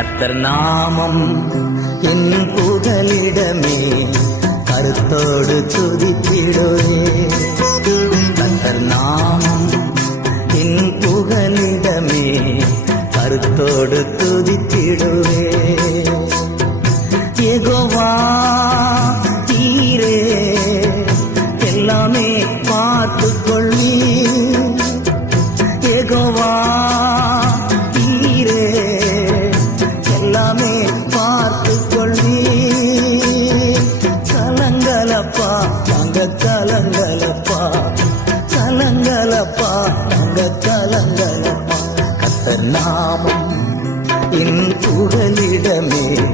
கர்த்தர் நாமம் என் புகலிடமே, கருத்தோடு துதித்திடுவே. கர்த்தர் நாமம் என் புகலிடமே, கருத்தோடு துதித்திடுவே. யெகோவா தீரே எல்லாமே பார்த்துக் கொள்ளி. யெகோவா தீரே எல்லாமே பார்த்துக் கொள்ளி. கலங்கலப்பா அங்க கலங்கலப்பா, கலங்கலப்பா அங்க கலங்கலப்பா. கர்த்தர் நாமம் என் புகலிடமே,